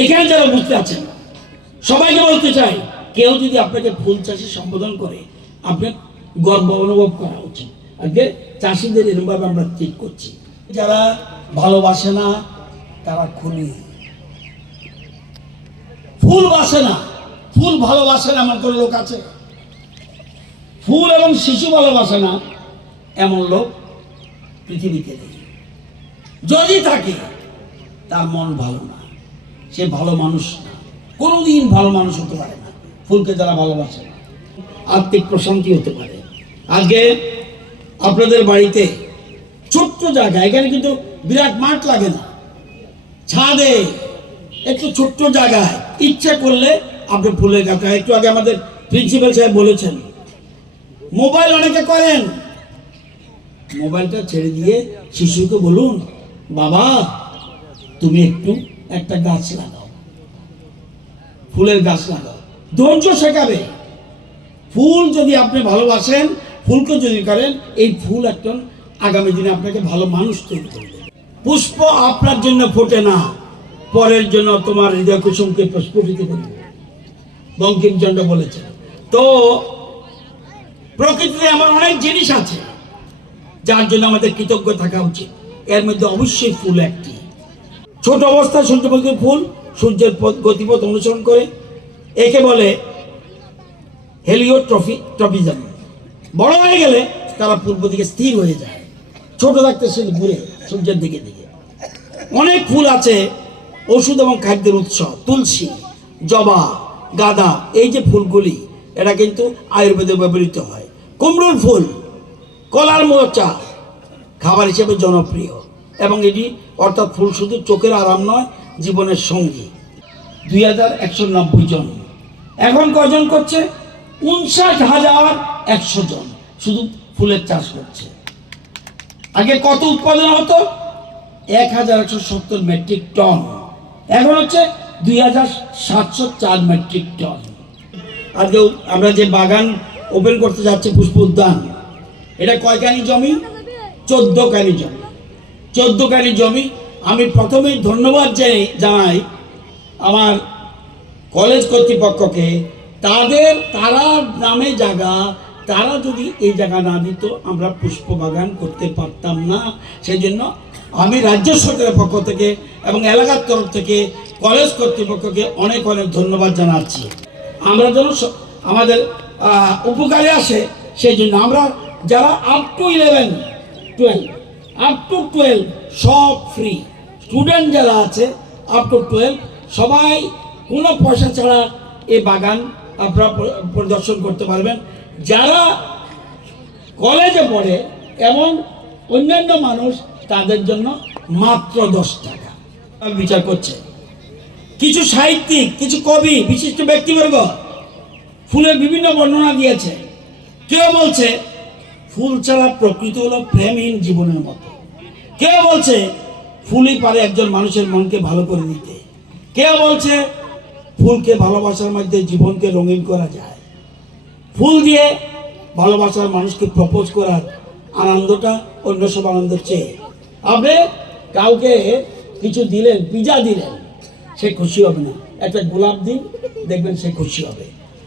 এখানে যারা বুঝতে আছেন সবাইকে বলতে চাই, কেউ যদি আপনাকে ফুল চাষি সম্বোধন করে আপনার গর্ব অনুভব করা উচিত। আজকে চাষিদের এরকমভাবে আমরা ঠিক করছি। যারা ভালোবাসে না তারা খুনি। ফুল বাসে না, ফুল ভালোবাসে না এমন কোন লোক আছে? ফুল এবং শিশু ভালোবাসে না এমন লোক পৃথিবীতে নেই। যদি থাকে তার মন ভালো না, সে ভালো মানুষ না, কোনোদিন ভালো মানুষ হতে পারে না। ফুলকে যারা ভালোবাসে না, আত্মিক প্রশান্তি হতে পারে। আজকে আপনাদের বাড়িতে ছোট্ট জায়গা, এখানে কিন্তু বিরাট মাঠ লাগে না, ছাদে একটু ছোট্ট জায়গায় ইচ্ছা করলে আপনি ফুলের গাছ। একটু আগে আমাদের প্রিন্সিপাল সাহেব বলেছেন মোবাইল অনেকে করেন, মোবাইলটা ছেড়ে দিয়ে শিশুকে বলুন, বাবা তুমি একটু একটা গাছ লাগাও, ফুলের গাছ লাগাও। ধৈর্য শেখাবে। ফুল যদি আপনি ভালোবাসেন, ফুলকে যদি করেন, এই ফুল একজন আগামী দিনে আপনাকে ভালো মানুষ তৈরি করবে। পুষ্প আপনার জন্য ফোটে না, পরের জন্য তোমার হৃদয় কুসুমকে প্রস্ফুটিত করবে, বঙ্কিমচন্দ্র বলেছেন। তো প্রকৃতিতে এমন অনেক জিনিস আছে যার জন্য আমাদের কৃতজ্ঞ থাকা উচিত। এর মধ্যে অবশ্যই ফুল একটি। ছোট অবস্থায় সূর্যমুখী ফুল সূর্যের গতিপথ অনুসরণ করে, একে বলে হেলিওট্রপিজম। বড় হয়ে গেলে তারা পূর্ব দিকে স্থির হয়ে যায়, ছোট থাকতে সে ঘুরে সূর্যের দিকে দিকে। অনেক ফুল আছে ওষুধ এবং খাদ্যের উৎস, তুলসী, জবা, গাঁদা, এই যে ফুলগুলি এটা কিন্তু আয়ুর্বেদে ব্যবহৃত হয়। কুমড়োর ফুল, কলার মোচা খাবার হিসেবে জনপ্রিয়, এবং এটি অর্থাৎ ফুল শুধু চোখের আরাম নয়, জীবনের সঙ্গী। 2190 জন, এখন কজন করছে? 59,100 জন শুধু ফুলের চাষ করছে। আগে কত উৎপাদন হতো? 1170 মেট্রিক টন, এখন হচ্ছে 2704 মেট্রিক টন। আজকে আমরা যে বাগান ওপেন করতে যাচ্ছি, পুষ্প উদ্যান, এটা কয়খানি জমি? 14 কানি জমি। 14 কানি জমি। আমি প্রথমেই ধন্যবাদ জানাই আমার কলেজ কর্তৃপক্ষকে। তারা নামে জায়গা, তারা যদি এই জায়গা না দিত আমরা পুষ্প বাগান করতে পারতাম না। সেই জন্য আমি রাজ্য সরকারের পক্ষ থেকে এবং এলাকার তরফ থেকে কলেজ কর্তৃপক্ষকে অনেক অনেক ধন্যবাদ জানাচ্ছি। আমরা যেন আমাদের উপকারে আসে, সেই জন্য আমরা যারা আপ টু 11, 12, আপ টু 12 সব ফ্রি। স্টুডেন্ট যারা আছে আপ টু 12 সবাই কোনো পয়সা ছাড়া এই বাগান আপনারা পরিদর্শন করতে পারবেন। যারা কলেজে পড়ে এবং অন্যান্য মানুষ, তাদের জন্য মাত্র 10 টাকা বিচার করছে। কিছু সাহিত্যিক, কিছু কবি, বিশিষ্ট ব্যক্তিবর্গ ফুলের বিভিন্ন বর্ণনা দিয়েছে। কেউ বলছে ফুল ছাড়া প্রকৃতি হলো প্রেমহীন জীবনের মতো, কেউ বলছে ফুলই পারে একজন মানুষের মনকে ভালো করে দিতে, কেউ বলছে ফুলকে ভালোবাসার মধ্যে জীবনকে রঙিন করা যায়, ফুল দিয়ে ভালোবাসার মানুষকে প্রপোজ করার আনন্দটা অন্য সব আনন্দের চেয়ে। আপনি কাউকে কিছু দিলেন, পিজা দিলেন, সে খুশি হবে না। একটা গোলাপ দিন, দেখবেন সে খুশি হবে।